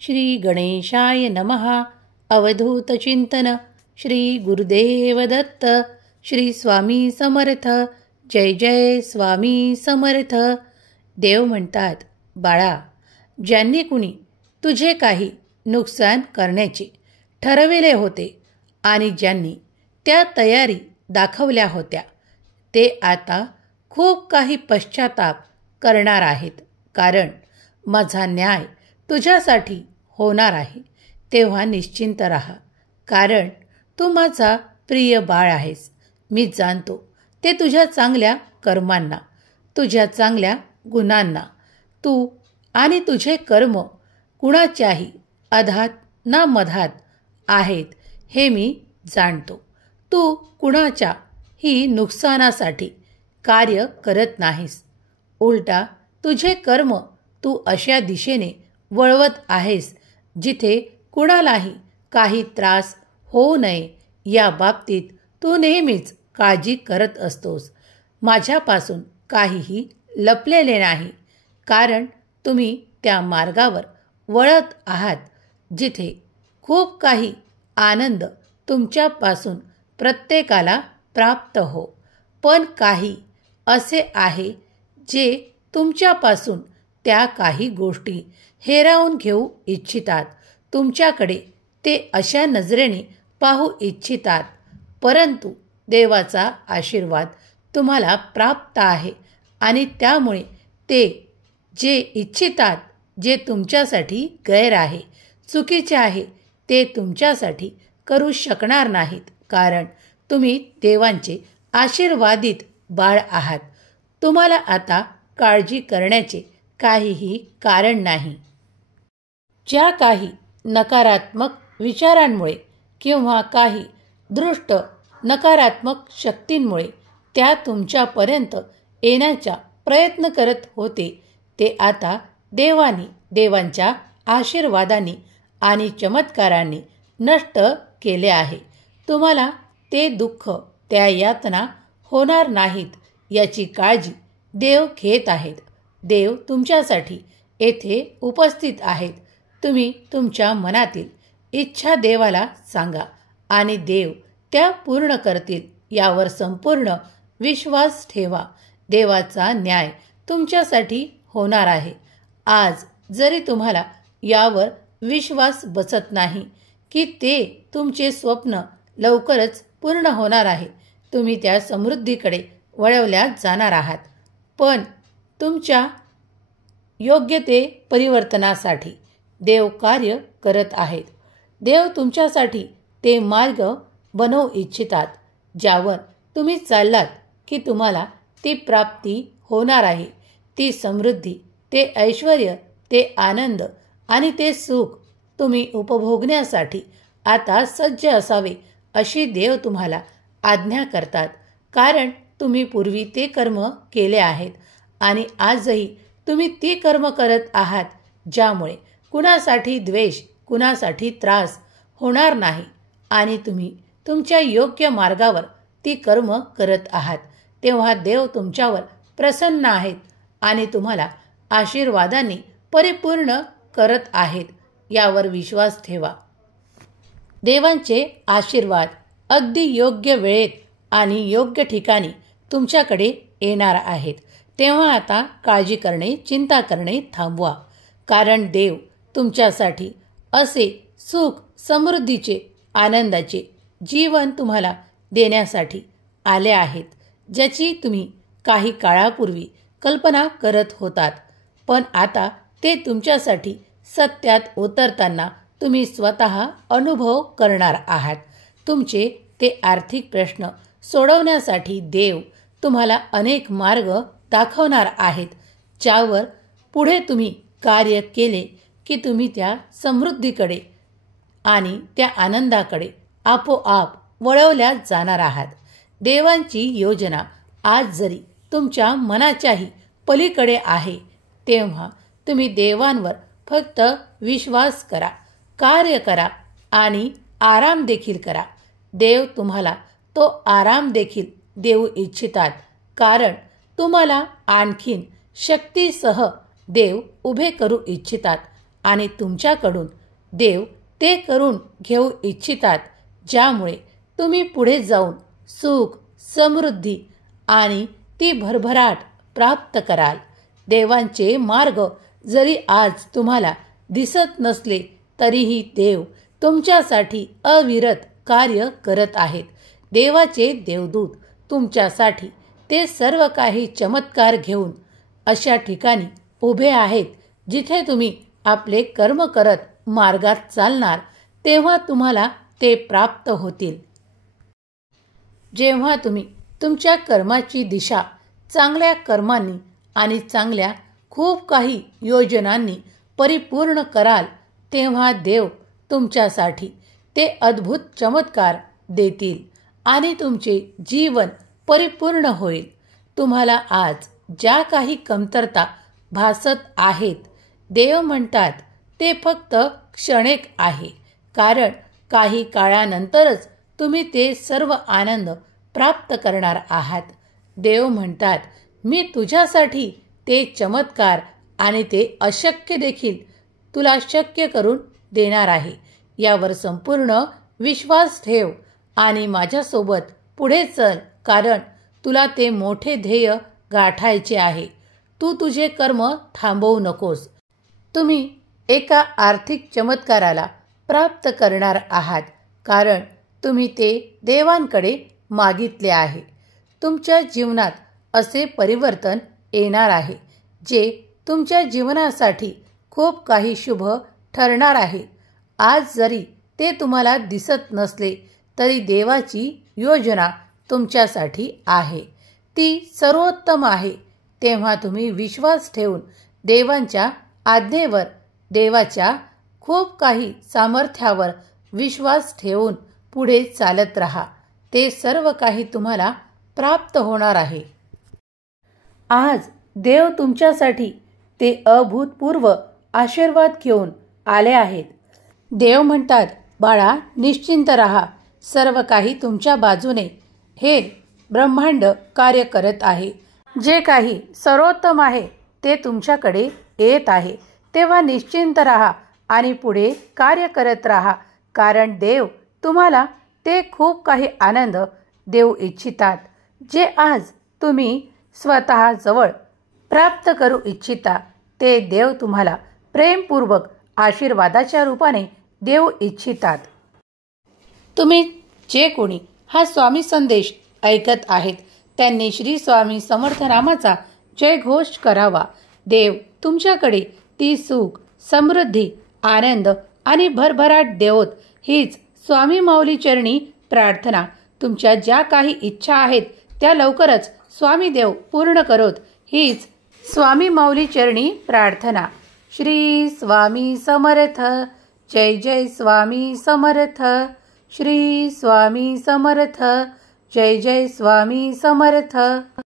श्री गणेशाय नमः. अवधूत चिंतन. श्री गुरुदेव दत्त. श्री स्वामी समर्थ. जय जय स्वामी समर्थ. देव म्हणतात, बाळा, ज्यांनी कुणी तुझे काही नुकसान करण्याचे ठरविले होते आणि ज्यांनी त्या तयारी दाखवल्या होत्या, ते आता खूप काही पश्चाताप करणार आहेत. कारण माझा न्याय तुझ्यासाठी होणार आहे. तेव्हा निश्चिंत राहा, कारण तू माझा प्रिय बाळ आहेस. मी जाणतो ते तुझ्या चांगल्या कर्मांना, तुझ्या चांगल्या गुणांना. तू आणि तुझे कर्म कुणाच्याही अधात ना मधात आहेत हे मी जाणतो. तू कुणाच्याही नुकसानासाठी कार्य करत नाहीस. उलटा तुझे कर्म तू अशा दिशेने वळवत आहेस जिथे कुणालाही काही त्रास होऊ नये या बाबतीत तू नेहमीच काळजी करत असतोस. माझ्यापासून काहीही लपलेले नाही, कारण तुम्ही त्या मार्गावर वळत आहात जिथे खूप काही आनंद तुमच्यापासून प्रत्येकाला प्राप्त हो. पण काही असे आहे जे तुमच्यापासून त्या काही गोष्टी हिरावून घेऊ इच्छितात. तुमच्याकडे ते अशा नजरेने पाहू इच्छितात, परंतु देवाचा आशीर्वाद तुम्हाला प्राप्त आहे आणि त्यामुळे ते जे इच्छितात, जे तुमच्यासाठी गैर आहे, चुकीचे आहे, ते तुमच्यासाठी करू शकणार नाहीत. कारण तुम्ही देवांचे आशीर्वादित बाळ आहात. तुम्हाला आता काळजी करण्याचे काहीही कारण नाही. ज्या काही नकारात्मक विचारांमुळे किंवा काही दृष्ट नकारात्मक शक्तींमुळे त्या तुमच्यापर्यंत येण्याचा प्रयत्न करत होते, ते आता देवानी, देवांच्या आशीर्वादांनी आणि चमत्कारांनी नष्ट केले आहे. तुम्हाला ते दुःख, त्या यातना होणार नाहीत याची काळजी देव घेत आहेत. देव तुमच्यासाठी येथे उपस्थित आहेत. तुम्ही तुमच्या मनातील इच्छा देवाला सांगा आणि देव त्या पूर्ण करतील यावर संपूर्ण विश्वास ठेवा. देवाचा न्याय तुमच्यासाठी होणार आहे. आज जरी तुम्हाला यावर विश्वास बसत नाही की ते तुमचे स्वप्न लवकरच पूर्ण होणार आहे, तुम्ही त्या समृद्धीकडे वळवल्या जाणार आहात, पण तुमच्या योग्यते परिवर्तनासाठी देव कार्य करत आहेत. देव तुमच्यासाठी ते मार्ग बनवू इच्छितात ज्यावर तुम्ही चाललात की तुम्हाला ती प्राप्ती होणार आहे. ती समृद्धी, ते ऐश्वर्य, ते आनंद आणि ते सुख तुम्ही उपभोगण्यासाठी आता सज्ज असावे अशी देव तुम्हाला आज्ञा करतात. कारण तुम्ही पूर्वी ते कर्म केले आहेत आणि आजही तुम्ही ती कर्म करत आहात ज्यामुळे कुणासाठी द्वेष, कुणासाठी त्रास होणार नाही आणि तुम्ही तुमच्या योग्य मार्गावर ती कर्म करत आहात. तेव्हा देव तुमच्यावर प्रसन्न आहेत आणि तुम्हाला आशीर्वादांनी परिपूर्ण करत आहेत यावर विश्वास ठेवा. देवांचे आशीर्वाद अगदी योग्य वेळेत आणि योग्य ठिकाणी तुमच्याकडे येणार आहेत. तेव्हा आता काळजी करणे, चिंता करणे थांबवा. कारण देव तुमच्यासाठी असे सुख, समृद्धीचे, आनंदाचे जीवन तुम्हाला देण्यासाठी आले आहेत ज्याची तुम्ही काही काळापूर्वी कल्पना करत होतात. पण आता ते तुमच्यासाठी सत्यात उतरताना तुम्ही स्वतः अनुभव करणार आहात. तुमचे ते आर्थिक प्रश्न सोडवण्यासाठी देव तुम्हाला अनेक मार्ग दाखवणार आहेत ज्यावर पुढे तुम्ही कार्य केले की तुम्ही त्या समृद्धीकडे आणि त्या आनंदाकडे आपोआप वळवल्या जाणार आहात. देवांची योजना आज जरी तुमच्या मनाच्याही पलीकडे आहे, तेव्हा तुम्ही देवांवर फक्त विश्वास करा, कार्य करा आणि आराम देखील करा. देव तुम्हाला तो आराम देखील देऊ इच्छितात, कारण तुम्हाला आणखीन शक्तीसह देव उभे करू इच्छितात आणि तुमच्याकडून देव ते करून घेऊ इच्छितात, ज्यामुळे तुम्ही पुढे जाऊन सुख, समृद्धी आणि ती भरभराट प्राप्त कराल. देवांचे मार्ग जरी आज तुम्हाला दिसत नसले तरीही देव तुमच्यासाठी अविरत कार्य करत आहेत. देवाचे देवदूत तुमच्यासाठी ते सर्व काही चमत्कार घेऊन अशा ठिकाणी उभे आहेत जिथे तुम्ही आपले कर्म करत मार्गात चालणार तेव्हा तुम्हाला ते प्राप्त होतील. जेव्हा तुम्ही तुमच्या कर्माची दिशा चांगल्या कर्मांनी आणि चांगल्या खूप काही योजनांनी परिपूर्ण कराल तेव्हा देव तुमच्यासाठी ते अद्भुत चमत्कार देतील आणि तुमचे जीवन परिपूर्ण होईल. तुम्हाला आज ज्या काही कमतरता भासत आहेत, देव म्हणतात ते फक्त क्षणिक आहे, कारण काही काळानंतरच तुम्ही ते सर्व आनंद प्राप्त करणार आहात. देव म्हणतात मी तुझ्यासाठी ते चमत्कार आणि ते अशक्य देखील तुला शक्य करून देणार आहे. यावर संपूर्ण विश्वास ठेव आणि माझ्यासोबत पुढे चल, कारण तुला ते मोठे ध्येय गाठायचे आहे. तू तुझे कर्म थांबवू नकोस. तुम्ही एका आर्थिक चमत्काराला प्राप्त करणार आहात, कारण तुम्ही ते देवांकडे मागितले आहे. तुमच्या जीवनात असे परिवर्तन येणार आहे जे तुमच्या जीवनासाठी खूप काही शुभ ठरणार आहे. आज जरी ते तुम्हाला दिसत नसले तरी देवाची योजना तुमच्यासाठी आहे. ती सर्वोत्तम आहे. तेव्हा तुम्ही विश्वास ठेवून देवांच्या आज्ञेवर, देवाच्या खूप काही सामर्थ्यावर विश्वास ठेवून पुढे चालत राहा. ते सर्व काही तुम्हाला प्राप्त होणार आहे. आज देव तुमच्यासाठी ते अभूतपूर्व आशीर्वाद घेऊन आले आहेत. देव म्हणतात बाळा, निश्चिंत राहा. सर्व काही तुमच्या बाजूने हे ब्रह्मांड कार्य करत आहे. जे काही सर्वोत्तम आहे ते तुमच्याकडे येत आहे. तेव्हा निश्चिंत राहा आणि पुढे कार्य करत राहा, कारण देव तुम्हाला ते खूप काही आनंद देऊ इच्छितात, जे आज तुम्ही स्वतः जवळ प्राप्त करू इच्छिता. ते देव तुम्हाला प्रेमपूर्वक आशीर्वादाच्या रूपाने देऊ इच्छितात. तुम्ही जे कोणी हा स्वामी संदेश ऐकत आहेत त्यांनी श्री स्वामी समर्थ नामाचा जयघोष करावा. देव तुमच्याकडे ती सुख, समृद्धी, आनंद आणि भरभराट देवोत हीच स्वामी माऊली चरणी प्रार्थना. तुमच्या ज्या काही इच्छा आहेत त्या लवकरच स्वामी देव पूर्ण करोत हीच स्वामी माऊली चरणी प्रार्थना. श्री स्वामी समर्थ. जय जय स्वामी समर्थ. श्री स्वामी समर्थ. जय जय स्वामी समर्थ.